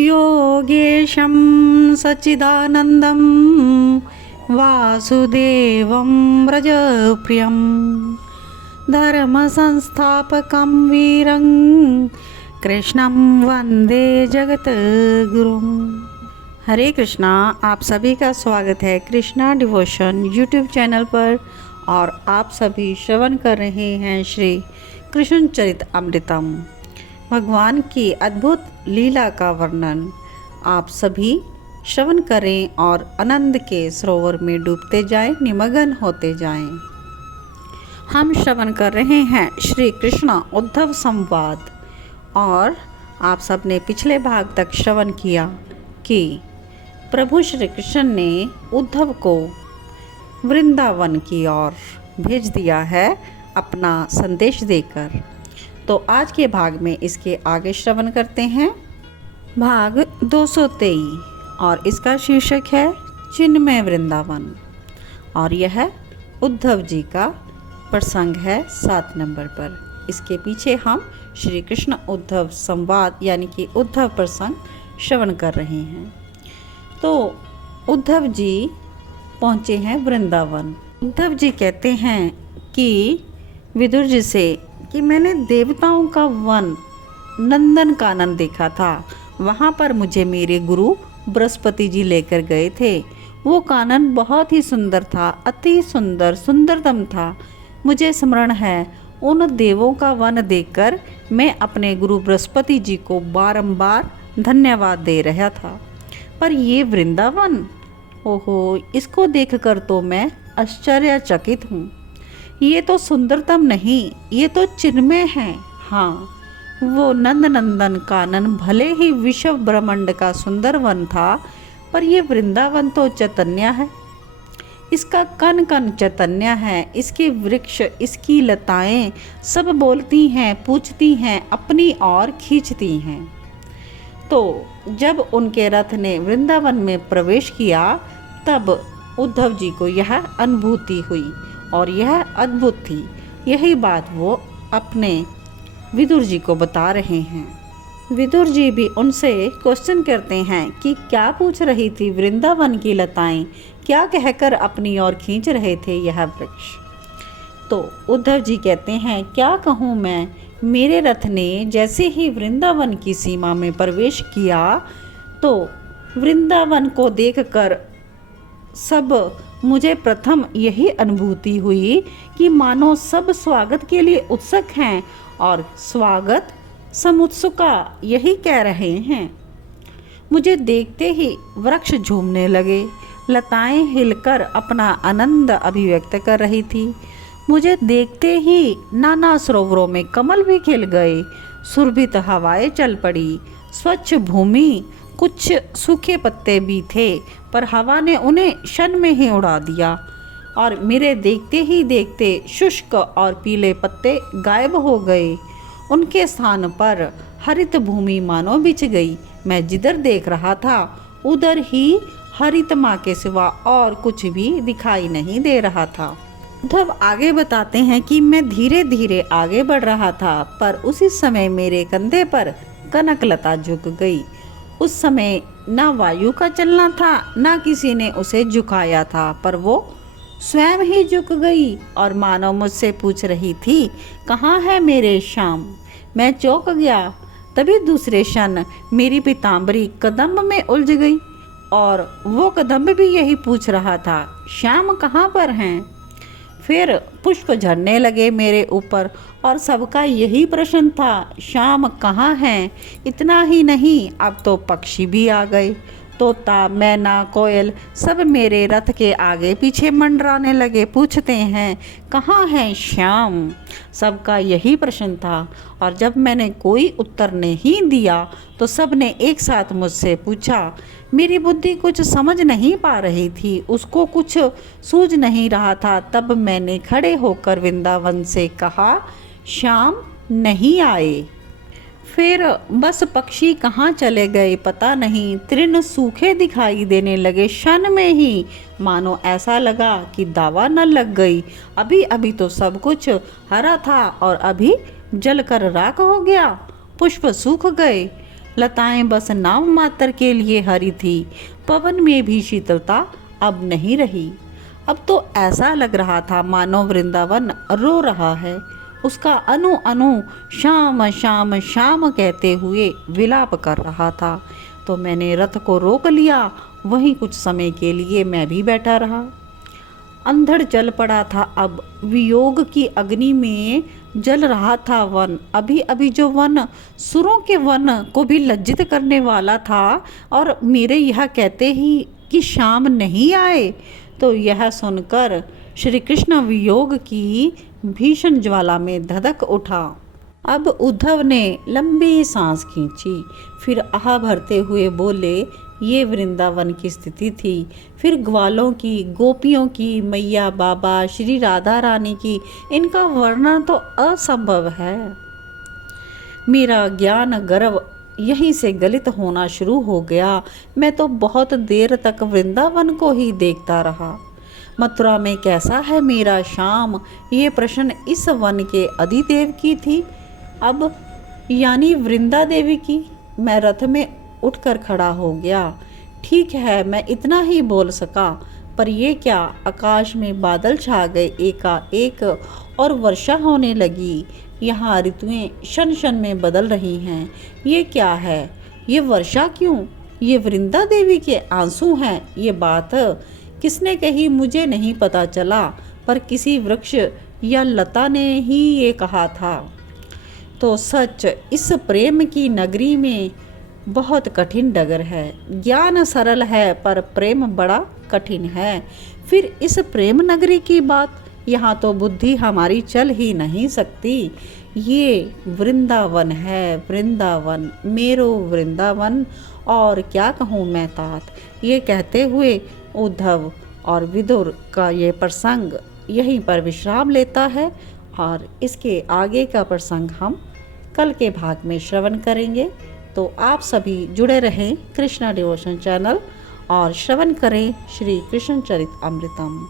योगेशं सच्चिदानन्दं वासुदेवं व्रजप्रियं धर्मसंस्थापकं वीरं कृष्णं वंदे जगद्गुरुं। हरे कृष्णा। आप सभी का स्वागत है कृष्णा डिवोशन यूट्यूब चैनल पर और आप सभी श्रवण कर रहे हैं श्री कृष्ण चरित अमृतम, भगवान की अद्भुत लीला का वर्णन। आप सभी श्रवण करें और आनंद के सरोवर में डूबते जाएं, निमग्न होते जाएं। हम श्रवण कर रहे हैं श्री कृष्ण उद्धव संवाद और आप सब ने पिछले भाग तक श्रवण किया कि प्रभु श्री कृष्ण ने उद्धव को वृंदावन की ओर भेज दिया है अपना संदेश देकर। तो आज के भाग में इसके आगे श्रवण करते हैं। भाग 223 और इसका शीर्षक है चिन्मय वृंदावन और यह उद्धव जी का प्रसंग है 7 नंबर पर। इसके पीछे हम श्री कृष्ण उद्धव संवाद यानी कि उद्धव प्रसंग श्रवण कर रहे हैं। तो उद्धव जी पहुँचे हैं वृंदावन। उद्धव जी कहते हैं कि विदुर जी से कि मैंने देवताओं का वन नंदन कानन देखा था। वहाँ पर मुझे मेरे गुरु बृहस्पति जी लेकर गए थे। वो कानन बहुत ही सुंदर था, अति सुंदर, सुंदरतम था। मुझे स्मरण है उन देवों का वन देखकर मैं अपने गुरु बृहस्पति जी को बारंबार धन्यवाद दे रहा था। पर ये वृंदावन, ओहो, इसको देखकर तो मैं आश्चर्यचकित हूँ। ये तो सुंदरतम नहीं, ये तो चिन्मय है। हाँ, वो नंद नंदन कानन भले ही विश्व ब्रह्मांड का सुंदर वन था, पर ये वृंदावन तो चैतन्य है। इसका कण कण चैतन्य है। इसके वृक्ष, इसकी लताएं सब बोलती हैं, पूछती हैं, अपनी ओर खींचती हैं। तो जब उनके रथ ने वृंदावन में प्रवेश किया तब उद्धव जी को यह अनुभूति हुई और यह अद्भुत थी। यही बात वो अपने विदुर जी को बता रहे हैं। विदुर जी भी उनसे क्वेश्चन करते हैं कि क्या पूछ रही थी वृंदावन की लताएं, क्या कहकर अपनी ओर खींच रहे थे यह वृक्ष। तो उद्धव जी कहते हैं, क्या कहूँ मैं, मेरे रथ ने जैसे ही वृंदावन की सीमा में प्रवेश किया तो वृंदावन को देखकर सब मुझे प्रथम यही अनुभूति हुई कि मानो सब स्वागत के लिए उत्सुक हैं और स्वागत समुत्सुका यही कह रहे हैं। मुझे देखते ही वृक्ष झूमने लगे, लताएं हिलकर अपना आनंद अभिव्यक्त कर रही थी। मुझे देखते ही नाना सरोवरों में कमल भी खिल गए, सुरभित हवाएं चल पड़ी, स्वच्छ भूमि, कुछ सूखे पत्ते भी थे पर हवा ने उन्हें क्षण में ही उड़ा दिया और मेरे देखते ही देखते शुष्क और पीले पत्ते गायब हो गए। उनके स्थान पर हरित भूमि मानो बिछ गई। मैं जिधर देख रहा था उधर ही हरित माँ के सिवा और कुछ भी दिखाई नहीं दे रहा था। उद्धव आगे बताते हैं कि मैं धीरे धीरे आगे बढ़ रहा था पर उसी समय मेरे कंधे पर कनकलता झुक गई। उस समय ना वायु का चलना था, ना किसी ने उसे झुकाया था, पर वो स्वयं ही झुक गई और मानो मुझसे पूछ रही थी, कहाँ है मेरे श्याम। मैं चौंक गया। तभी दूसरे क्षण मेरी पीताम्बरी कदम्ब में उलझ गई और वो कदम्ब भी यही पूछ रहा था, श्याम कहाँ पर हैं। फिर पुष्प झड़ने लगे मेरे ऊपर और सबका यही प्रश्न था, श्याम कहाँ हैं। इतना ही नहीं, अब तो पक्षी भी आ गए। तोता, मैना, कोयल सब मेरे रथ के आगे पीछे मंडराने लगे, पूछते हैं, कहाँ हैं श्याम। सबका यही प्रश्न था और जब मैंने कोई उत्तर नहीं दिया तो सब ने एक साथ मुझसे पूछा। मेरी बुद्धि कुछ समझ नहीं पा रही थी, उसको कुछ सूझ नहीं रहा था। तब मैंने खड़े होकर वृंदावन से कहा, श्याम नहीं आए। फिर बस पक्षी कहाँ चले गए पता नहीं, तृण सूखे दिखाई देने लगे क्षण में ही, मानो ऐसा लगा कि दावा न लग गई। अभी अभी तो सब कुछ हरा था और अभी जलकर राख हो गया। पुष्प सूख गए, लताएं बस नाम मात्र के लिए हरी थी, पवन में भी शीतलता अब नहीं रही। अब तो ऐसा लग रहा था मानो वृंदावन रो रहा है, उसका अनु अनु श्याम श्याम श्याम कहते हुए विलाप कर रहा था। तो मैंने रथ को रोक लिया, वहीं कुछ समय के लिए मैं भी बैठा रहा। अंधड़ जल पड़ा था, अब वियोग की अग्नि में जल रहा था वन। अभी अभी जो वन सुरों के वन को भी लज्जित करने वाला था, और मेरे यह कहते ही कि शाम नहीं आए, तो यह सुनकर श्री कृष्ण वियोग की भीषण ज्वाला में धधक उठा। अब उद्धव ने लंबी सांस खींची, फिर आह भरते हुए बोले, ये वृंदावन की स्थिति थी। फिर ग्वालों की, गोपियों की, मैया बाबा, श्री राधा रानी की, इनका वर्णन तो असंभव है। मेरा ज्ञान गर्व यहीं से गलित होना शुरू हो गया। मैं तो बहुत देर तक वृंदावन को ही देखता रहा। मथुरा में कैसा है मेरा श्याम, ये प्रश्न इस वन के अधिदेव की थी, अब यानी वृंदा देवी की। मैं रथ में उठकर खड़ा हो गया। ठीक है, मैं इतना ही बोल सका, पर ये क्या, आकाश में बादल छा गए एकाएक और वर्षा होने लगी। यहाँ ऋतुएं क्षण क्षण में बदल रही हैं। ये क्या है, ये वर्षा क्यों? ये वृंदा देवी के आंसू हैं। ये बात किसने कही मुझे नहीं पता चला, पर किसी वृक्ष या लता ने ही ये कहा था। तो सच इस प्रेम की नगरी में बहुत कठिन डगर है। ज्ञान सरल है पर प्रेम बड़ा कठिन है। फिर इस प्रेम नगरी की बात, यहाँ तो बुद्धि हमारी चल ही नहीं सकती। ये वृंदावन है, वृंदावन, मेरो वृंदावन, और क्या कहूँ मैं तात। ये कहते हुए उद्धव और विदुर का ये प्रसंग यहीं पर विश्राम लेता है, और इसके आगे का प्रसंग हम कल के भाग में श्रवण करेंगे। तो आप सभी जुड़े रहें कृष्णा डिवोशन चैनल और श्रवण करें श्री कृष्ण चरित अमृतम।